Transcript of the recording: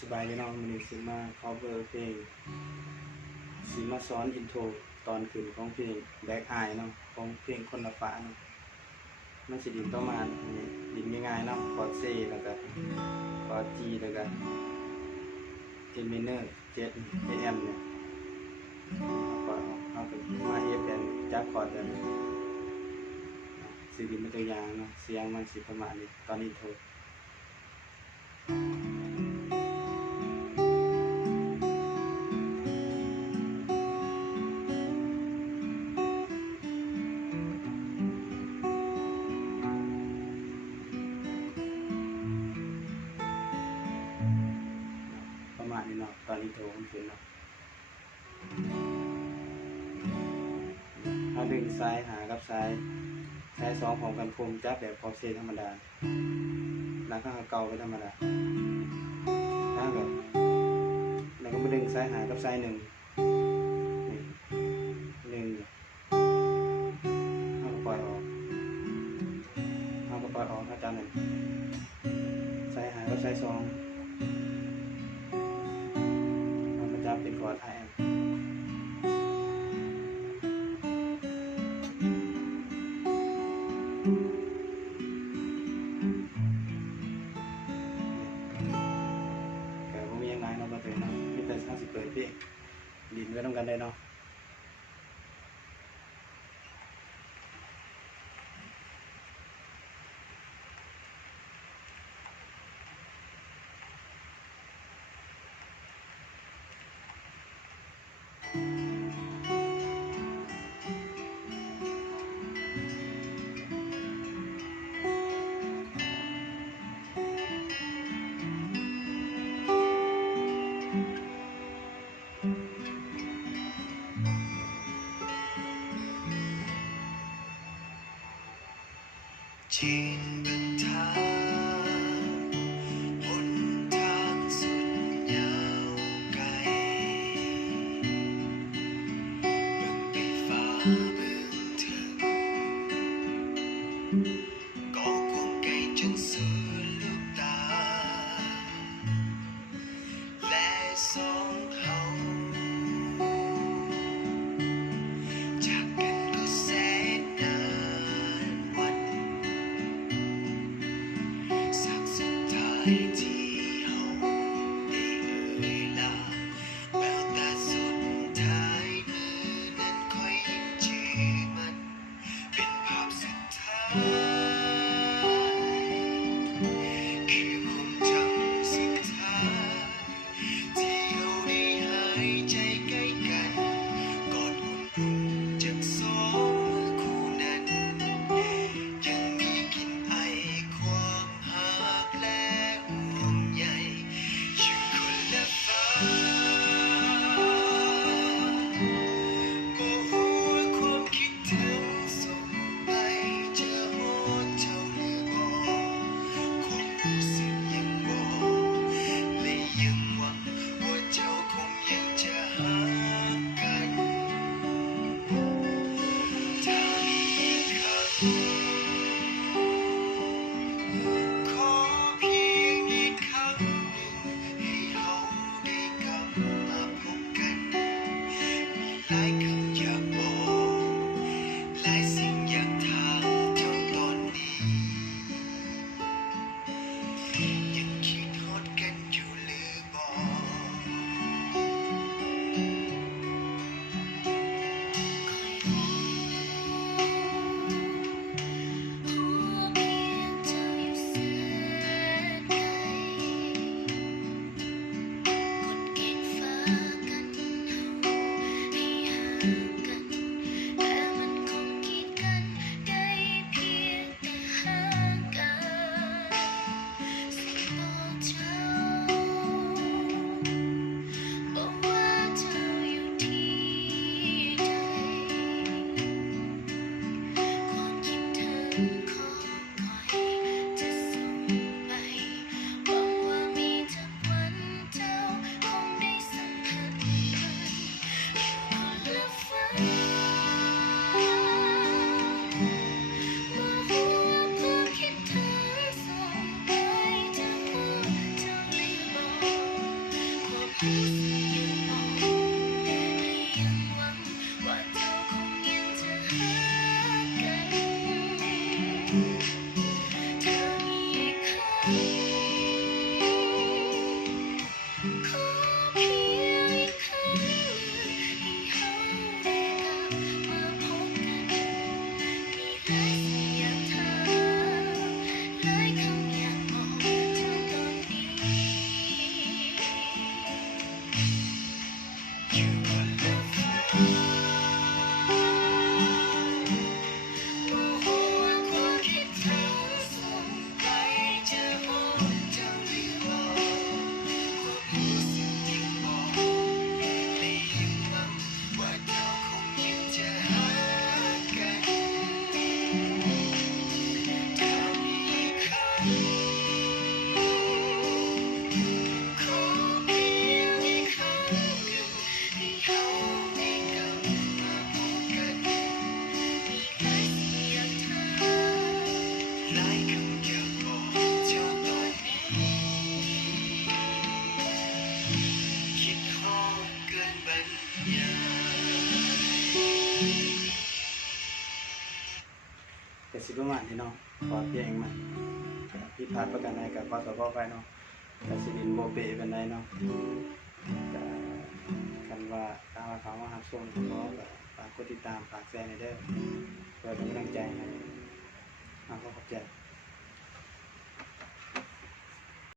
สบายดีเนาะมันสิมา cover เพลงสิมาซ้อนอินโทรตอนขึ้นของเพลง Black Eye เนาะของเพลงคนละฟ้าเนาะมันสิดินประมาณนี้ดินง่ายๆเนาะคอร์ด C แล้วก็คอร์ด G แล้วก็ A minor 7 AM เนี่ยเอาไปมา F แบบจับคอร์ดแบบนี้สิดินเป็นตัวอย่างเนาะเสียงมันสิประมาณนี้ตอนอินโทรประมาณนี้เนาะตอนอินโทรมันขึ้นเนาะเอาดึงซ้ายหากับซ้ายสองของกันพรมจับแบบคอร์ด C ธรรมดาแล้วก็เกาไปธรรมดาแล้วก็มาดึงซ้ายหากับซ้ายหนึ่งเอาก็ปล่อยออกอาจารย์หนึ่งซ้ายหากับซ้ายสองเอามาจับเป็นคอร์ด IMแต่ผมมีอย่างไรเนาะก็เลยเนาะมีแต่50เปิดเพลงดินไว้ต้องกันได้เนาะจินบนทางหนทางสุดยาวไกลเบิ่งไปฟ้าเบิ่งถึงก็คงไกลจนสุดลูกตาและสองเขาจากกันก็แสนนานวันสักสุดท้ายที่เฮาได้เอ่ยลาแววตาสุดท้ายมือนั้นค่อยยิ้มชื่อมันเป็นภาพสุดท้ายคือความจำสุดท้ายที่เราได้หายใจใกล้กันกอดอุ่นๆจากสองมือคู่นั้นยังมีกลิ่นไอความหากและห่วง สิประมาณนี้เนาะขอเพลงมาผิดพลาดประการใดก็ขอโทษขออภัยเนาะก็สิดินบ่เป๊ะปานใดเนาะก็คันว่าถ้าว่าเขามารับชมก็ฝากกดติดตามฝากแชร์ให้เด้อเพื่อเป็นกำลังใจให้ขอบใจ